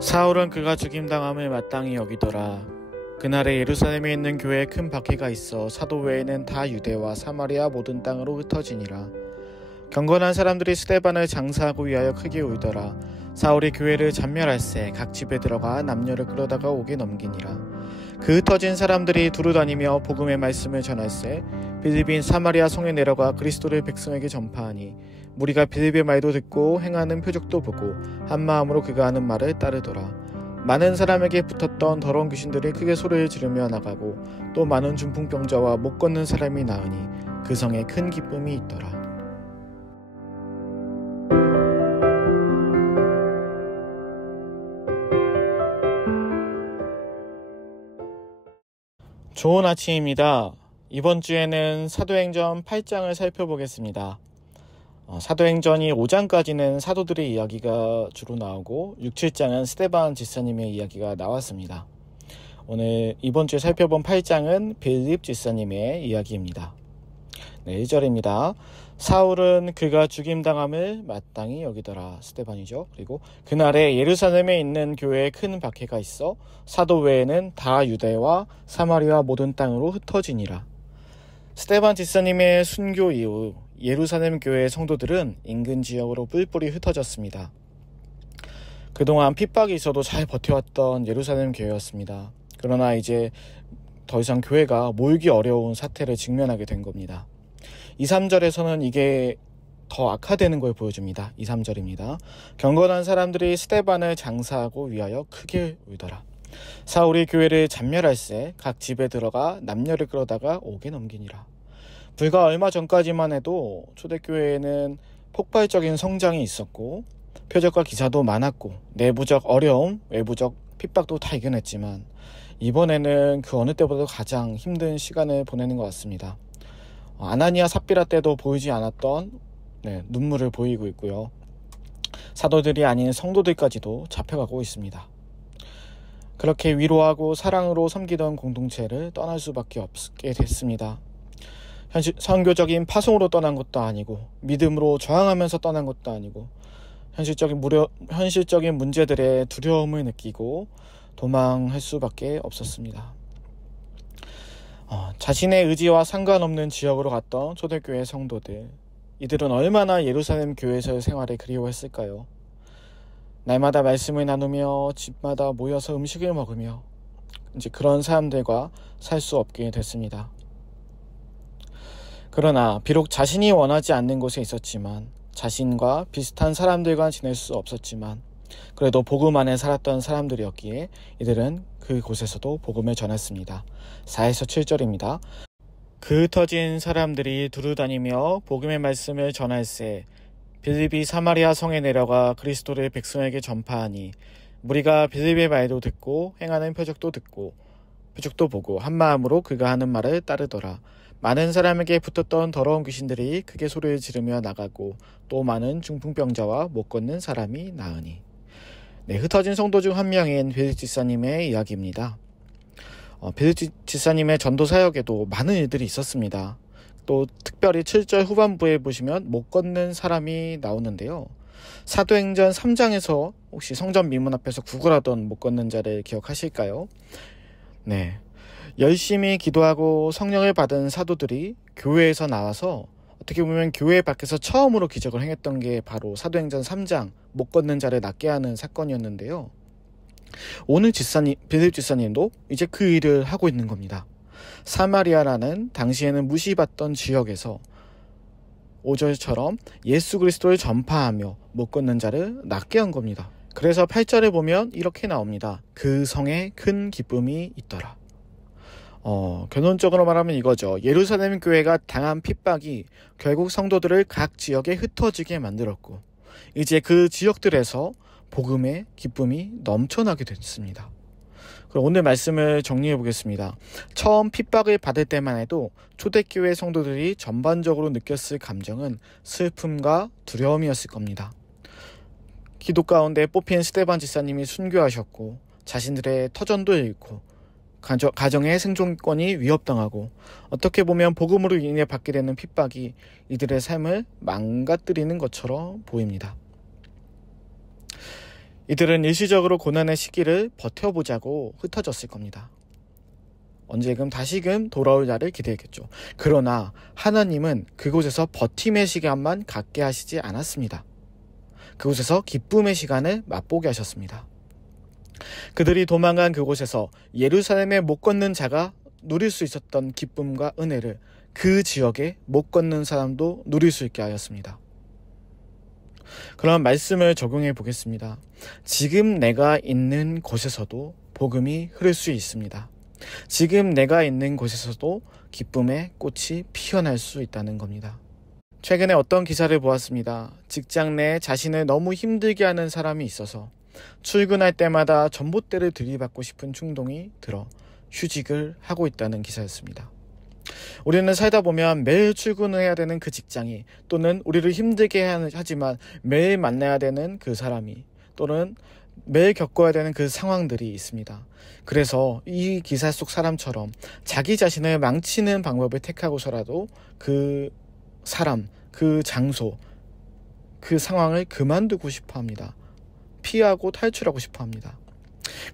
사울은 그가 죽임당함을 마땅히 여기더라. 그날에 예루살렘에 있는 교회에 큰 박해가 있어 사도 외에는 다 유대와 사마리아 모든 땅으로 흩어지니라. 경건한 사람들이 스데반을 장사하고 위하여 크게 울더라. 사울이 교회를 잔멸할세 각 집에 들어가 남녀를 끌어다가 옥에 넘기니라. 그 흩어진 사람들이 두루다니며 복음의 말씀을 전할세 빌립인 사마리아 성에 내려가 그리스도를 백성에게 전파하니 무리가 빌립의 말도 듣고 행하는 표적도 보고 한 마음으로 그가 하는 말을 따르더라. 많은 사람에게 붙었던 더러운 귀신들이 크게 소리를 지르며 나가고 또 많은 중풍병자와 못 걷는 사람이 나으니 그 성에 큰 기쁨이 있더라. 좋은 아침입니다. 이번 주에는 사도행전 8장을 살펴보겠습니다. 사도행전이 5장까지는 사도들의 이야기가 주로 나오고 6, 7장은 스데반 집사님의 이야기가 나왔습니다. 오늘 이번 주에 살펴본 8장은 빌립 집사님의 이야기입니다. 1절입니다. 사울은 그가 죽임당함을 마땅히 여기더라. 스데반이죠. 그리고 그날에 예루살렘에 있는 교회에 큰 박해가 있어 사도 외에는 다 유대와 사마리아 모든 땅으로 흩어지니라. 스데반 집사님의 순교 이후 예루살렘 교회의 성도들은 인근 지역으로 뿔뿔이 흩어졌습니다. 그동안 핍박이 있어도 잘 버텨왔던 예루살렘 교회였습니다. 그러나 이제 더 이상 교회가 모이기 어려운 사태를 직면하게 된 겁니다. 2, 3절에서는 이게 더 악화되는 걸 보여줍니다. 2, 3절입니다. 경건한 사람들이 스데반을 장사하고 위하여 크게 울더라. 사울이 교회를 잔멸할세 각 집에 들어가 남녀를 끌어다가 옥에 넘기니라. 불과 얼마 전까지만 해도 초대교회에는 폭발적인 성장이 있었고 표적과 기사도 많았고 내부적 어려움, 외부적 핍박도 다 이겨냈지만 이번에는 그 어느 때보다 가장 힘든 시간을 보내는 것 같습니다. 아나니아 삽비라 때도 보이지 않았던 눈물을 보이고 있고요. 사도들이 아닌 성도들까지도 잡혀가고 있습니다. 그렇게 위로하고 사랑으로 섬기던 공동체를 떠날 수밖에 없게 됐습니다. 선교적인 파송으로 떠난 것도 아니고 믿음으로 저항하면서 떠난 것도 아니고 현실적인 문제들의 두려움을 느끼고 도망할 수밖에 없었습니다. 자신의 의지와 상관없는 지역으로 갔던 초대교회 성도들, 이들은 얼마나 예루살렘 교회에서의 생활을 그리워했을까요? 날마다 말씀을 나누며 집마다 모여서 음식을 먹으며 이제 그런 사람들과 살 수 없게 됐습니다. 그러나 비록 자신이 원하지 않는 곳에 있었지만 자신과 비슷한 사람들과 지낼 수 없었지만 그래도 복음 안에 살았던 사람들이었기에 이들은 그곳에서도 복음을 전했습니다. 4에서 7절입니다. 그 흩어진 사람들이 두루다니며 복음의 말씀을 전할세 빌립이 사마리아 성에 내려가 그리스도를 백성에게 전파하니 무리가 빌립의 말도 듣고 행하는 표적도 보고 한 마음으로 그가 하는 말을 따르더라. 많은 사람에게 붙었던 더러운 귀신들이 크게 소리를 지르며 나가고 또 많은 중풍병자와 못 걷는 사람이 나으니. 흩어진 성도 중 한 명인 빌립 집사님의 이야기입니다. 빌립 집사님의 전도 사역에도 많은 일들이 있었습니다. 또 특별히 7절 후반부에 보시면 못 걷는 사람이 나오는데요. 사도행전 3장에서 혹시 성전 미문 앞에서 구걸하던 못 걷는 자를 기억하실까요? 열심히 기도하고 성령을 받은 사도들이 교회에서 나와서 어떻게 보면 교회 밖에서 처음으로 기적을 행했던 게 바로 사도행전 3장 못 걷는 자를 낫게 하는 사건이었는데요. 오늘 빌립 집사님도 이제 그 일을 하고 있는 겁니다. 사마리아라는 당시에는 무시받던 지역에서 5절처럼 예수 그리스도를 전파하며 못 걷는 자를 낫게 한 겁니다. 그래서 8절에 보면 이렇게 나옵니다. 그 성에 큰 기쁨이 있더라. 결론적으로 말하면 이거죠. 예루살렘 교회가 당한 핍박이 결국 성도들을 각 지역에 흩어지게 만들었고 이제 그 지역들에서 복음의 기쁨이 넘쳐나게 됐습니다. 그럼 오늘 말씀을 정리해 보겠습니다. 처음 핍박을 받을 때만 해도 초대교회 성도들이 전반적으로 느꼈을 감정은 슬픔과 두려움이었을 겁니다. 기도 가운데 뽑힌 스데반 집사님이 순교하셨고 자신들의 터전도 잃고 가정의 생존권이 위협당하고 어떻게 보면 복음으로 인해 받게 되는 핍박이 이들의 삶을 망가뜨리는 것처럼 보입니다. 이들은 일시적으로 고난의 시기를 버텨보자고 흩어졌을 겁니다. 언제금 다시금 돌아올 날을 기대했겠죠. 그러나 하나님은 그곳에서 버팀의 시간만 갖게 하시지 않았습니다. 그곳에서 기쁨의 시간을 맛보게 하셨습니다. 그들이 도망간 그곳에서 예루살렘에 못 걷는 자가 누릴 수 있었던 기쁨과 은혜를 그 지역에 못 걷는 사람도 누릴 수 있게 하였습니다. 그럼 말씀을 적용해 보겠습니다. 지금 내가 있는 곳에서도 복음이 흐를 수 있습니다. 지금 내가 있는 곳에서도 기쁨의 꽃이 피어날 수 있다는 겁니다. 최근에 어떤 기사를 보았습니다. 직장 내에 자신을 너무 힘들게 하는 사람이 있어서 출근할 때마다 전봇대를 들이받고 싶은 충동이 들어 휴직을 하고 있다는 기사였습니다. 우리는 살다 보면 매일 출근을 해야 되는 그 직장이, 또는 우리를 힘들게 하지만 매일 만나야 되는 그 사람이, 또는 매일 겪어야 되는 그 상황들이 있습니다. 그래서 이 기사 속 사람처럼 자기 자신을 망치는 방법을 택하고서라도 그 사람, 그 장소, 그 상황을 그만두고 싶어 합니다. 피하고 탈출하고 싶어 합니다.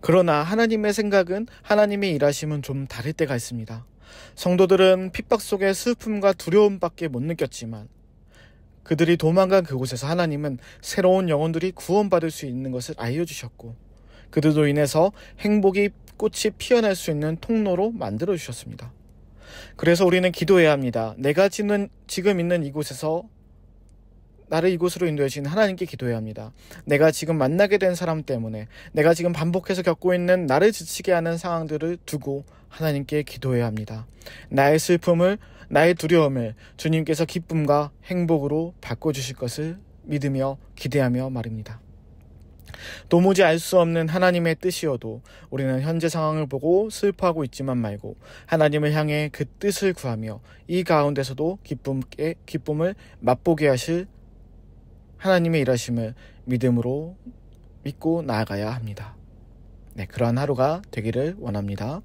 그러나 하나님의 생각은, 하나님의 일하심은 좀 다를 때가 있습니다. 성도들은 핍박 속의 슬픔과 두려움밖에 못 느꼈지만 그들이 도망간 그곳에서 하나님은 새로운 영혼들이 구원받을 수 있는 것을 알려주셨고, 그들로 인해서 행복이 꽃이 피어날 수 있는 통로로 만들어 주셨습니다. 그래서 우리는 기도해야 합니다. 내가 지금 있는 이곳에서 나를 이곳으로 인도해 주신 하나님께 기도해야 합니다. 내가 지금 만나게 된 사람 때문에, 내가 지금 반복해서 겪고 있는 나를 지치게 하는 상황들을 두고 하나님께 기도해야 합니다. 나의 슬픔을, 나의 두려움을 주님께서 기쁨과 행복으로 바꿔주실 것을 믿으며 기대하며 말입니다. 도무지 알 수 없는 하나님의 뜻이어도 우리는 현재 상황을 보고 슬퍼하고 있지만 말고 하나님을 향해 그 뜻을 구하며 이 가운데서도 기쁨을 맛보게 하실 하나님의 일하심을 믿음으로 믿고 나아가야 합니다. 그러한 하루가 되기를 원합니다.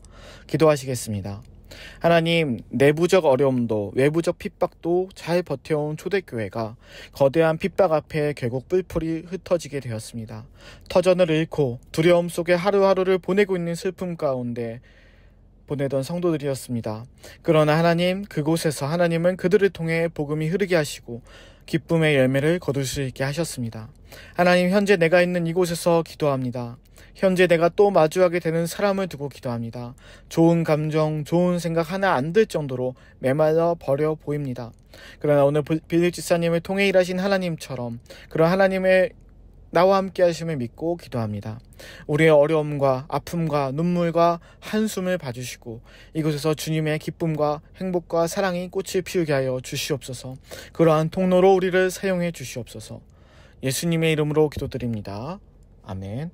기도하시겠습니다. 하나님, 내부적 어려움도 외부적 핍박도 잘 버텨온 초대교회가 거대한 핍박 앞에 결국 뿔뿔이 흩어지게 되었습니다. 터전을 잃고 두려움 속에 하루하루를 보내고 있는 슬픔 가운데 보내던 성도들이었습니다. 그러나 하나님, 그곳에서 하나님은 그들을 통해 복음이 흐르게 하시고 기쁨의 열매를 거둘 수 있게 하셨습니다. 하나님, 현재 내가 있는 이곳에서 기도합니다. 현재 내가 또 마주하게 되는 사람을 두고 기도합니다. 좋은 감정, 좋은 생각 하나 안 들 정도로 메말라 버려 보입니다. 그러나 오늘 빌립 집사님을 통해 일하신 하나님처럼 그런 하나님의 나와 함께 하심을 믿고 기도합니다. 우리의 어려움과 아픔과 눈물과 한숨을 봐주시고 이곳에서 주님의 기쁨과 행복과 사랑이 꽃을 피우게 하여 주시옵소서. 그러한 통로로 우리를 사용해 주시옵소서. 예수님의 이름으로 기도드립니다. 아멘.